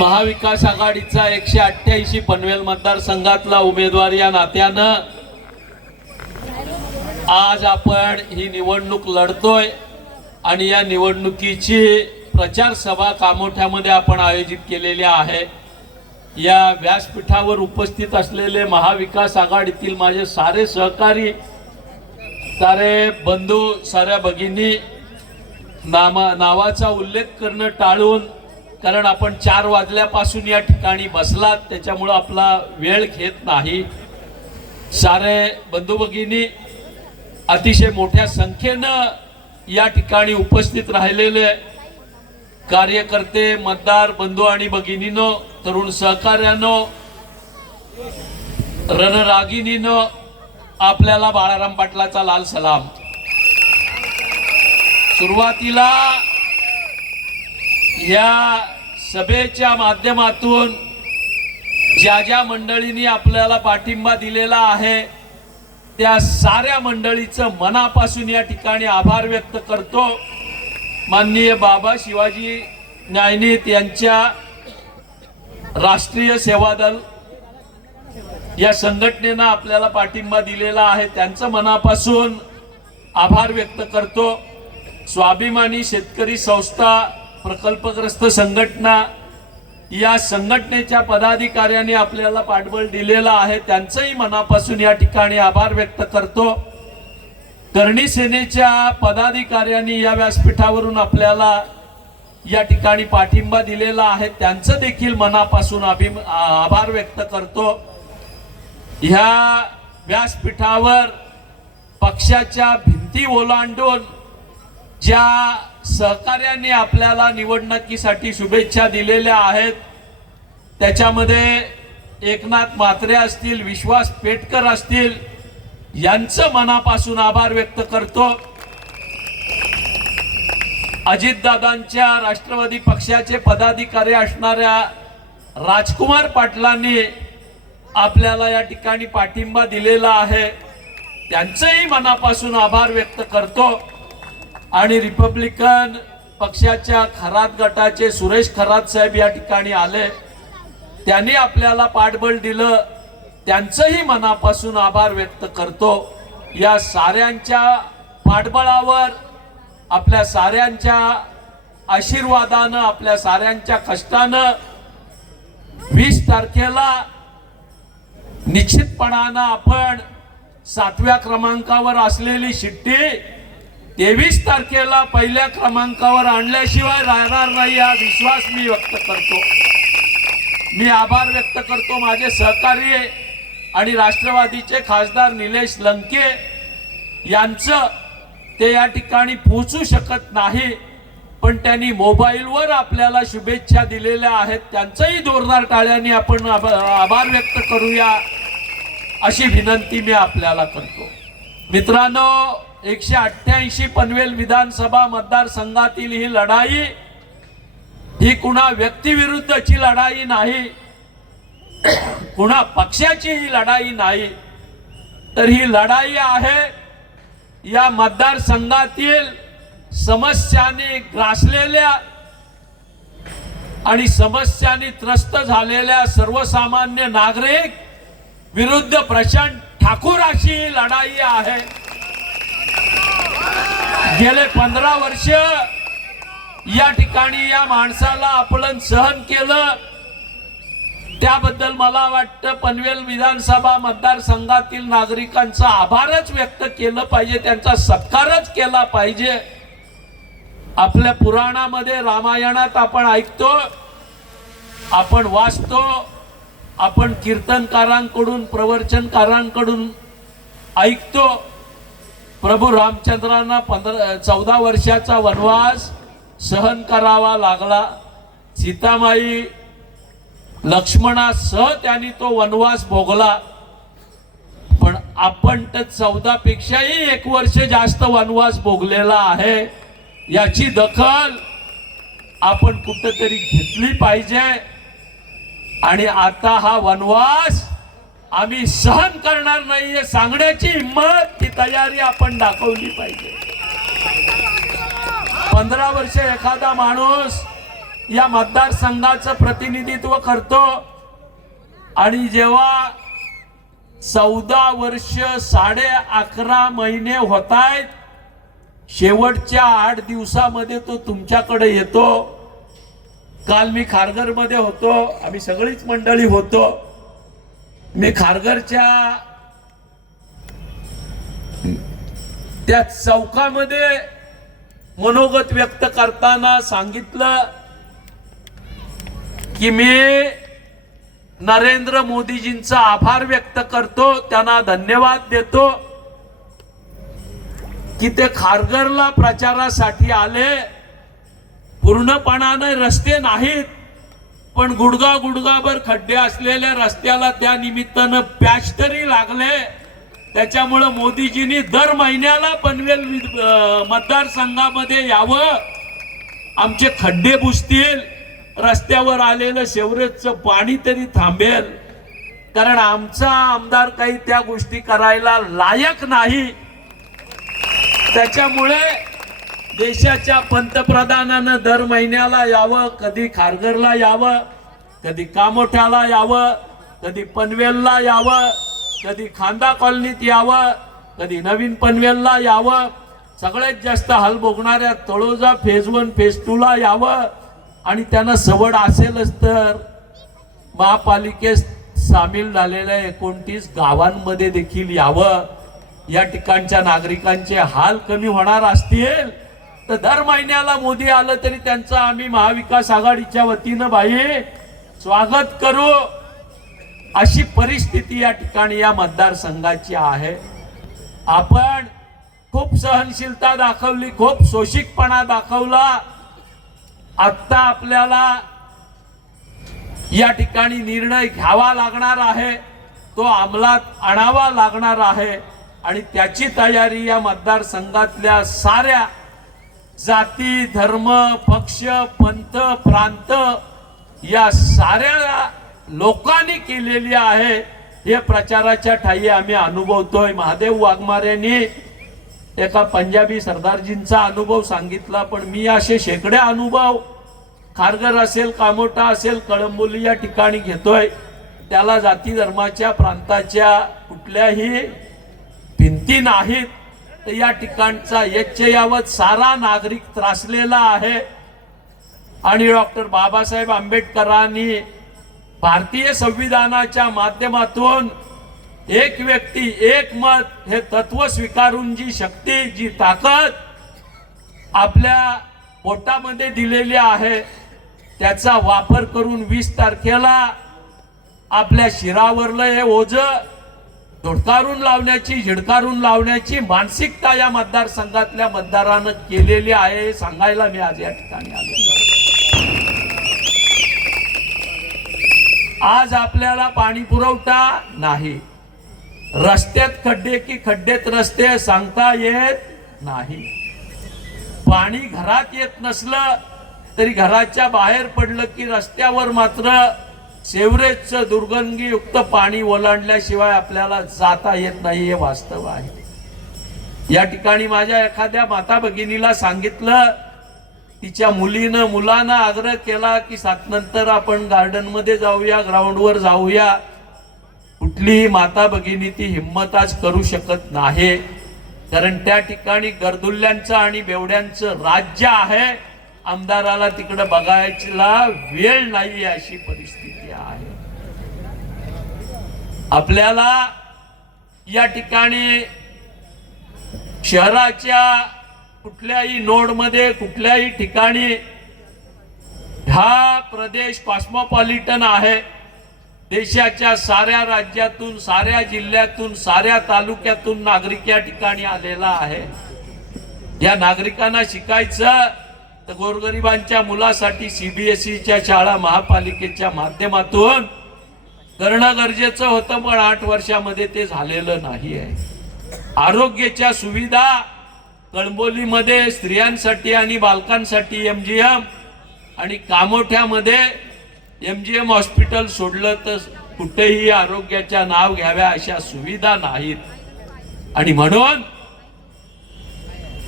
महाविकास आघाडीचा एकशे अठ्ठ्याऐंशी पनवेल मतदारसंघातला उमेदवार या नात्यानं आज आपण ही निवडणूक लढतोय आणि या निवडणुकीची प्रचार सभा कामोठ्यामध्ये आपण आयोजित केलेली आहे. या व्यासपीठावर उपस्थित असलेले महाविकास आघाडीतील माझे सारे सहकारी सारे बंधू साऱ्या भगिनी नामा नावाचा उल्लेख करणं टाळून कारण आपण चार वाजल्यापासून या ठिकाणी बसलात त्याच्यामुळं आपला वेळ घेत नाही. सारे बंधू भगिनी अतिशय मोठ्या संख्येनं या ठिकाणी उपस्थित राहिलेले कार्यकर्ते मतदार बंधू आणि भगिनीनो तरुण सहकार्यानो रणरागिनीनं आपल्याला बाळाराम पाटलाचा लाल सलाम. सुरुवातीला या सभेच्या माध्यमातून ज्या ज्या मंडळींनी आपल्याला पाठिंबा दिलेला आहे त्या साऱ्या मंडळीचं मनापासून या ठिकाणी आभार व्यक्त करतो. माननीय बाबा शिवाजी न्यायनीत यांच्या राष्ट्रीय सेवा दल या संघटनेनं आपल्याला पाठिंबा दिलेला आहे त्यांचं मनापासून आभार व्यक्त करतो. स्वाभिमानी शेतकरी संस्था प्रकल्पग्रस्त संघटना या संघटनेच्या पदाधिकाऱ्यांनी आपल्याला पाठबळ दिलेलं आहे. त्यांचंही मनापासून या ठिकाणी आभार व्यक्त करतो. करणी सेनेच्या पदाधिकाऱ्यांनी या व्यासपीठावरून आपल्याला या ठिकाणी पाठिंबा दिलेला आहे. त्यांचं देखील मनापासून अभिम आभार व्यक्त करतो. ह्या व्यासपीठावर पक्षाच्या भिंती ओलांडून ज्या सहकार्यांनी आपल्याला निवडणुकीसाठी शुभेच्छा दिलेल्या आहेत त्याच्यामध्ये एकनाथ म्हात्रे असतील विश्वास पेटकर असतील यांचं मनापासून आभार व्यक्त करतो. अजितदादांच्या राष्ट्रवादी पक्षाचे पदाधिकारी असणाऱ्या राजकुमार पाटलांनी आपल्याला या ठिकाणी पाठिंबा दिलेला आहे. त्यांचंही मनापासून आभार व्यक्त करतो. आणि रिपब्लिकन पक्षाच्या खरात गटाचे सुरेश खरात साहेब या ठिकाणी आले. त्यांनी आपल्याला पाठबळ दिलं. त्यांचंही मनापासून आभार व्यक्त करतो. या साऱ्यांच्या पाठबळावर आपल्या साऱ्यांच्या आशीर्वादानं आपल्या साऱ्यांच्या कष्टानं वीस तारखेला निश्चितपणानं आपण सातव्या क्रमांकावर असलेली शिट्टी तेवीस तारखेला पहिल्या क्रमांकावर आणल्याशिवाय राहणार नाही हा विश्वास मी व्यक्त करतो. मी आभार व्यक्त करतो. माझे सहकार्य आणि राष्ट्रवादीचे खासदार निलेश लंके यांचं ते या ठिकाणी पोहोचू शकत नाही पण त्यांनी मोबाईलवर आपल्याला शुभेच्छा दिलेल्या आहेत. त्यांचंही जोरदार टाळ्यांनी आपण आभ- आभार व्यक्त करूया. अशी विनंती मी आपल्याला करतो. मित्रांनो एकशे अठ्ठ्याऐंशी पनवेल विधानसभा मतदारसंघातील ही लढाई ही कुणा व्यक्तीविरुद्धची लढाई नाही कुणा पक्षाची ही लढाई नाही तर ही लढाई आहे या मतदारसंघातील समस्याने ग्रासलेल्या आणि समस्यांनी त्रस्त झालेल्या सर्वसामान्य नागरिक विरुद्ध प्रशांत ठाकूर अशी ही लढाई आहे. गेले पंधरा वर्ष या ठिकाणी या माणसाला आपण सहन केलं. त्याबद्दल मला वाटतं पनवेल विधानसभा मतदारसंघातील नागरिकांचा आभारच व्यक्त केलं पाहिजे त्यांचा सत्कारच केला पाहिजे. आपल्या पुराणामध्ये रामायणात आपण ऐकतो आपण वाचतो आपण कीर्तनकारांकडून प्रवचनकारांकडून ऐकतो. प्रभू रामचंद्रांना पंधरा चौदा वर्षाचा वनवास सहन करावा लागला. सीतामाई लक्ष्मणासह त्यांनी तो वनवास भोगला. पण आपण तर चौदा पेक्षाही एक वर्ष जास्त वनवास भोगलेला आहे. याची दखल आपण कुठंतरी घेतली पाहिजे. आणि आता हा वनवास आम्ही सहन करणार नाही हे सांगण्याची हिंमत ही तयारी आपण दाखवली पाहिजे. पंधरा वर्ष एखादा माणूस या मतदारसंघाचं प्रतिनिधित्व करतो आणि जेव्हा चौदा वर्ष साडे अकरा महिने होत आहेत शेवटच्या आठ दिवसामध्ये तो तुमच्याकडे येतो. काल मी खारघरमध्ये होतो. आम्ही सगळीच मंडळी होतो. मी खारघरच्या त्या चौकामध्ये मनोगत व्यक्त करताना सांगितलं की मी नरेंद्र मोदीजींचा आभार व्यक्त करतो त्यांना धन्यवाद देतो की ते खारघरला प्रचारासाठी आले. पूर्णपणाने रस्ते नाहीत. पण गुडगा गुडगाभर खड्डे असलेल्या रस्त्याला त्या निमित्तानं पॅच तरी लागले. त्याच्यामुळं मोदीजींनी दर महिन्याला पनवेल मतदारसंघामध्ये यावं. आमचे खड्डे बुजतील. रस्त्यावर आलेलं शेवरेजचं पाणी तरी थांबेल. कारण आमचा आमदार काही त्या गोष्टी करायला लायक नाही. त्याच्यामुळे देशाच्या पंतप्रधानानं दर महिन्याला यावं कधी खारघरला यावं कधी कामोठ्याला यावं कधी पनवेलला यावं कधी खांदा कॉलनीत यावं कधी नवीन पनवेलला यावं सगळ्यात जास्त हाल भोगणाऱ्या तळोजा फेज वन फेज टूला यावं आणि त्यांना सवड असेलच तर महापालिकेत सामील झालेल्या एकोणतीस गावांमध्ये देखील यावं. या ठिकाणच्या नागरिकांचे हाल कमी होणार असतील. तर दर महिन्याला मोदी आलं तरी त्यांचं आम्ही महाविकास आघाडीच्या वतीनं बाई स्वागत करू. अशी परिस्थिती या ठिकाणी या मतदारसंघाची आहे. आपण खूप सहनशीलता दाखवली खूप सोशिकपणा दाखवला. आत्ता आपल्याला या ठिकाणी निर्णय घ्यावा लागणार आहे तो अंमलात आणावा लागणार आहे आणि त्याची तयारी या मतदारसंघातल्या साऱ्या जाती धर्म पक्ष पंथ प्रांत या साऱ्या लोकांनी केलेली आहे. हे प्रचाराच्या ठाई आम्ही अनुभवतोय. महादेव वाघमारेंनी एका पंजाबी सरदारजींचा अनुभव सांगितला पण मी असे शेकडे अनुभव खारगर असेल कामोटा असेल कळंबोली या ठिकाणी घेतोय. त्याला जाती धर्माच्या प्रांताच्या कुठल्याही भिंती नाहीत. तर या ठिकाणचा यच्चयावत सारा नागरिक त्रासलेला आहे. आणि डॉक्टर बाबासाहेब आंबेडकरांनी भारतीय संविधानाच्या माध्यमातून एक व्यक्ती एक मत हे तत्व स्वीकारून जी शक्ती जी ताकद आपल्या पोटामध्ये दिलेली आहे त्याचा वापर करून वीस तारखेला आपल्या शिरावरलं हे ओझं धुडकारून लावण्याची झिडकारून लावण्याची मानसिकता या मतदारसंघातल्या मतदारानं केलेली आहे हे सांगायला मी आज या ठिकाणी आलेलो आज आपल्याला पाणी पुरवठा नाही. रस्त्यात खड्डे की खड्डेत रस्ते सांगता येत नाही. पाणी घरात येत नसलं तरी घराच्या बाहेर पडलं की रस्त्यावर मात्र सेवरेजचं दुर्गंधीयुक्त पाणी ओलांडल्याशिवाय आपल्याला जाता येत नाही हे वास्तव आहे. या ठिकाणी माझ्या एखाद्या माता भगिनीला सांगितलं तिच्या मुलीनं मुलानं आग्रह केला की सात नंतर आपण गार्डनमध्ये जाऊया ग्राउंडवर जाऊया. कुठलीही माता भगिनी ती हिंमत आज करू शकत नाही. कारण त्या ठिकाणी गर्दुल्ल्यांचं आणि बेवड्यांचं राज्य आहे. आमदाराला तिकडं बघायला वेळ नाही अशी परिस्थिती. आपल्याला या ठिकाणी शहराच्या कुठल्याही नोडमध्ये कुठल्याही ठिकाणी हा प्रदेश कॉस्मोपॉलिटन आहे. देशाच्या साऱ्या राज्यातून साऱ्या जिल्ह्यातून साऱ्या तालुक्यातून नागरिक या ठिकाणी आलेला आहे. या नागरिकांना शिकायचं तर गोरगरिबांच्या मुलासाठी सीबीएसईच्या शाळा महापालिकेच्या माध्यमातून करणं गरजेचं होतं पण आठ वर्षामध्ये ते झालेलं नाही आहे. आरोग्याच्या सुविधा कळंबोलीमध्ये स्त्रियांसाठी आणि बालकांसाठी एम जी एम आणि कामोठ्यामध्ये एम जी एम हॉस्पिटल सोडलं तर कुठेही आरोग्याच्या नाव घ्याव्या अशा सुविधा नाहीत. आणि म्हणून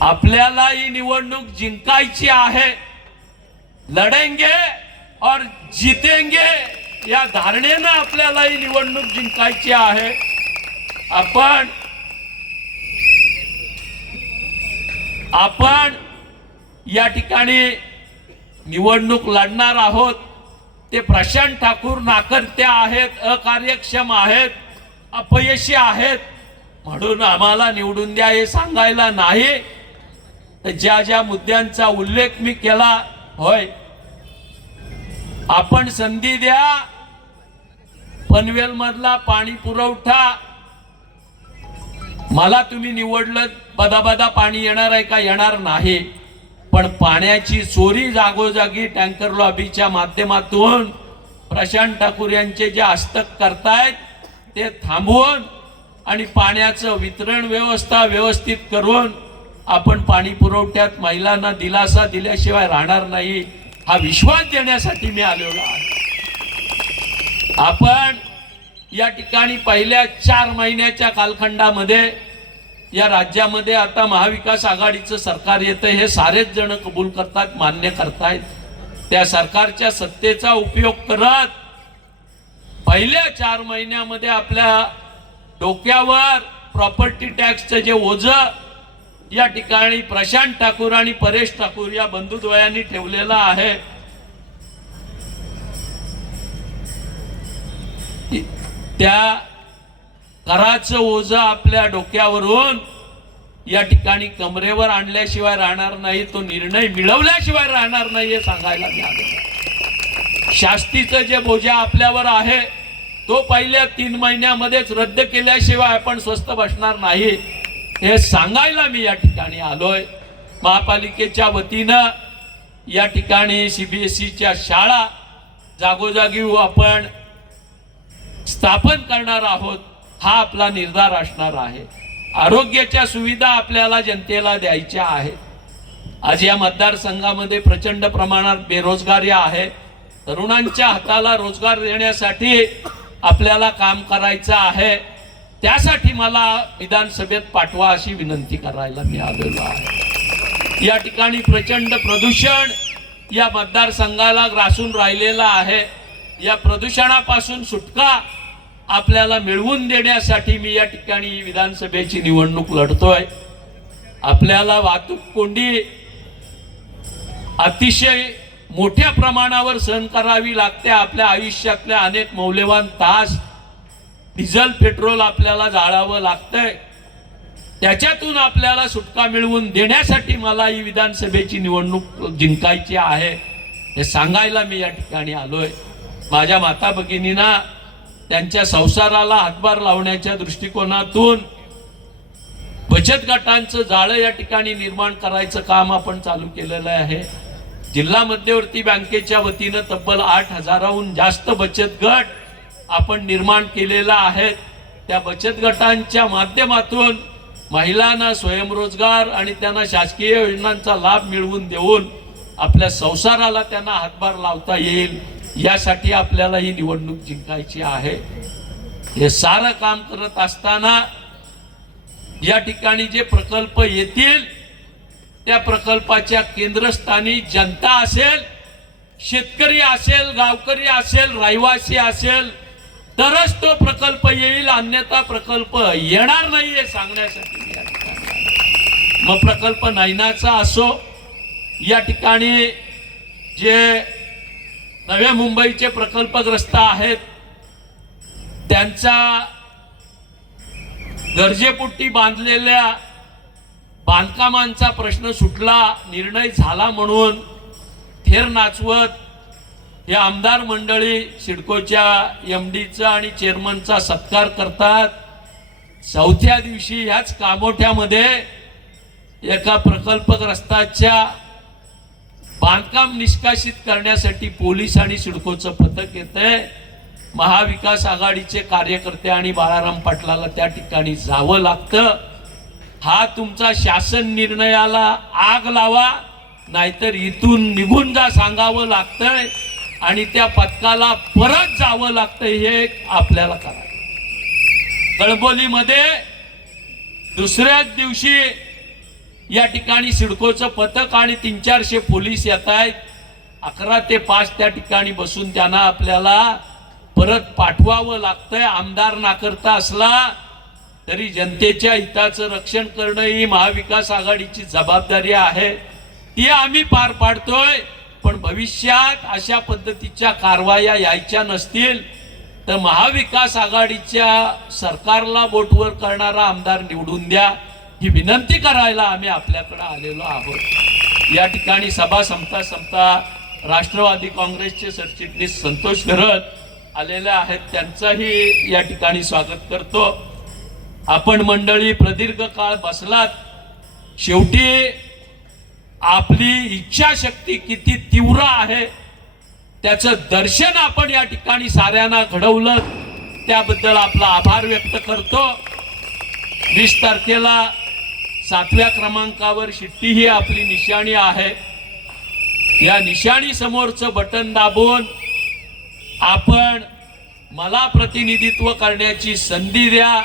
आपल्याला ही निवडणूक जिंकायची आहे. लढेंगे और जितेंगे. या धारणेनं आपल्याला ही निवडणूक जिंकायची आहे. आपण आपण या ठिकाणी निवडणूक लढणार आहोत. ते प्रशांत ठाकूर नाकर्ते आहेत अकार्यक्षम आहेत अपयशी आहेत. म्हणून आम्हाला निवडून द्या हे सांगायला नाही. तर ज्या ज्या मुद्द्यांचा उल्लेख मी केला होय आपण संधी द्या. पनवेल मधला पाणी पुरवठा. मला तुम्ही निवडलं बदाबदा पाणी येणार आहे का? येणार नाही. पण पाण्याची चोरी जागोजागी टँकर लॉबीच्या माध्यमातून प्रशांत ठाकूर यांचे जे हस्तक करतायत ते थांबवून आणि पाण्याचं वितरण व्यवस्था व्यवस्थित करून आपण पाणी पुरवठ्यात महिलांना दिलासा दिल्याशिवाय राहणार नाही हा विश्वास देण्यासाठी मी आलेलो आहे. आपण या ठिकाणी पहिल्या चार महिन्याच्या कालखंडामध्ये या राज्यामध्ये आता महाविकास आघाडीचं सरकार येतं हे सारेच जण कबूल करतात मान्य करतायत. त्या सरकारच्या सत्तेचा उपयोग करत पहिल्या चार महिन्यामध्ये आपल्या डोक्यावर प्रॉपर्टी टॅक्सचं जे ओझ या ठिकाणी प्रशांत ठाकूर आणि परेश ठाकूर या बंधुद्वयांनी ठेवलेलं आहे. त्या कराचं ओझ आपल्या डोक्यावरून या ठिकाणी कमरेवर आणल्याशिवाय राहणार नाही तो निर्णय मिळवल्याशिवाय राहणार नाही हे सांगायला मिळालं शास्तीचं जे बोजा आपल्यावर आहे तो पहिल्या तीन महिन्यामध्येच रद्द केल्याशिवाय आपण स्वस्त बसणार नाही हे सांगायला मी या ठिकाणी आलोय. महापालिकेच्या वतीनं या ठिकाणी सी बी एस सीच्या शाळा जागोजागी आपण स्थापन करणार आहोत हा आपला निर्धार असणार आहे. आरोग्याच्या सुविधा आपल्याला जनतेला द्यायच्या आहेत. आज या मतदारसंघामध्ये प्रचंड प्रमाणात बेरोजगारी आहे. तरुणांच्या हाताला रोजगार देण्यासाठी आपल्याला काम करायचं आहे. त्यासाठी मला विधानसभेत पाठवा अशी विनंती करायला मिळालेलो आहे. या ठिकाणी प्रचंड प्रदूषण या मतदारसंघाला ग्रासून राहिलेला आहे. या प्रदूषणापासून सुटका आपल्याला मिळवून देण्यासाठी मी या ठिकाणी विधानसभेची निवडणूक लढतोय. आपल्याला वाहतूक कोंडी अतिशय मोठ्या प्रमाणावर सहन करावी लागते. आपल्या आयुष्यातल्या अनेक मौल्यवान तास डिझेल पेट्रोल आपल्याला जाळावं लागतंय. त्याच्यातून आपल्याला सुटका मिळवून देण्यासाठी मला ही विधानसभेची निवडणूक जिंकायची आहे हे सांगायला मी या ठिकाणी आलोय. माझ्या माता भगिनींना त्यांच्या संसाराला हातभार लावण्याच्या दृष्टिकोनातून बचत गटांचं जाळं या ठिकाणी निर्माण करायचं काम आपण चालू केलेलं आहे. जिल्हा मध्यवर्ती बँकेच्या वतीनं तब्बल आठ हजाराहून जास्त बचत गट आपण निर्माण केलेला आहे. त्या बचत गटांच्या माध्यमातून महिलांना स्वयंरोजगार आणि त्यांना शासकीय योजनांचा लाभ मिळवून देऊन आपल्या संसाराला त्यांना हातभार लावता येईल. यासाठी आपल्याला ही निवडणूक जिंकायची आहे. हे सारं काम करत असताना या ठिकाणी जे प्रकल्प येतील त्या प्रकल्पाच्या केंद्रस्थानी जनता असेल शेतकरी असेल गावकरी असेल रहिवासी असेल तरच तो प्रकल्प येईल. अन्यथा प्रकल्प येणार नाही हे सांगण्यासाठी या ठिकाणी मग प्रकल्प नैनाचा असो या ठिकाणी जे नव्या मुंबईचे प्रकल्पग्रस्त आहेत. त्यांचा गरजेपुट्टी बांधलेल्या बांधकामांचा प्रश्न सुटला निर्णय झाला म्हणून थेर नाचवत हे आमदार मंडळी सिडकोच्या एम डीचा आणि चेअरमनचा सत्कार करतात. चौथ्या दिवशी ह्याच कामोठ्यामध्ये एका प्रकल्पग्रस्ताच्या बांधकाम निष्कासित करण्यासाठी पोलीस आणि सिडकोचं पथक येते महाविकास आघाडीचे कार्यकर्ते आणि बाळाराम पाटलाला त्या ठिकाणी जावं लागतं. हा तुमचा शासन निर्णयाला आग लावा नाहीतर इथून निघून जा सांगावं लागतंय आणि त्या पथकाला परत जावं लागतंय हे आपल्याला करा कळबोलीमध्ये दुसऱ्याच दिवशी या ठिकाणी सिडकोचं पथक आणि तीन चारशे पोलीस येत आहेत. अकरा ते पाच त्या ठिकाणी बसून त्यांना आपल्याला परत पाठवावं लागतंय. आमदार नाकरता असला तरी जनतेच्या हिताचं रक्षण करणं ही महाविकास आघाडीची जबाबदारी आहे. ती आम्ही पार पाडतोय पण भविष्यात अशा पद्धतीच्या कारवाया यायच्या नसतील तर महाविकास आघाडीच्या सरकारला बोटवर करणारा आमदार निवडून द्या. ही विनंती करायला आम्ही आपल्याकडे आलेलो आहोत. या ठिकाणी सभा संपता संपता राष्ट्रवादी काँग्रेसचे सरचिटणीस संतोष घरत आलेले आहेत. त्यांचाही या ठिकाणी स्वागत करतो. आपण मंडळी प्रदीर्घ काळ बसलात. शेवटी आपली इच्छाशक्ती किती तीव्र आहे त्याचं दर्शन आपण या ठिकाणी साऱ्यांना घडवलं. त्याबद्दल आपला आभार व्यक्त करतो. वीस तारखेला सातव्या क्रमांकावर शिट्टी ही आपली निशाणी आहे. या निशाणी समोरचं बटन दाबून आपण मला प्रतिनिधित्व करण्याची संधी द्या.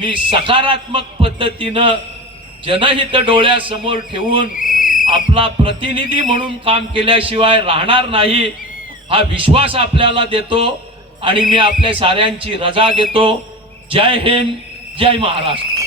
मी सकारात्मक पद्धतीनं जनहित डोळ्यासमोर ठेवून आपला प्रतिनिधी म्हणून काम केल्याशिवाय राहणार नाही हा विश्वास आपल्याला देतो आणि मी आपल्या साऱ्यांची रजा घेतो. जय हिंद जय महाराष्ट्र.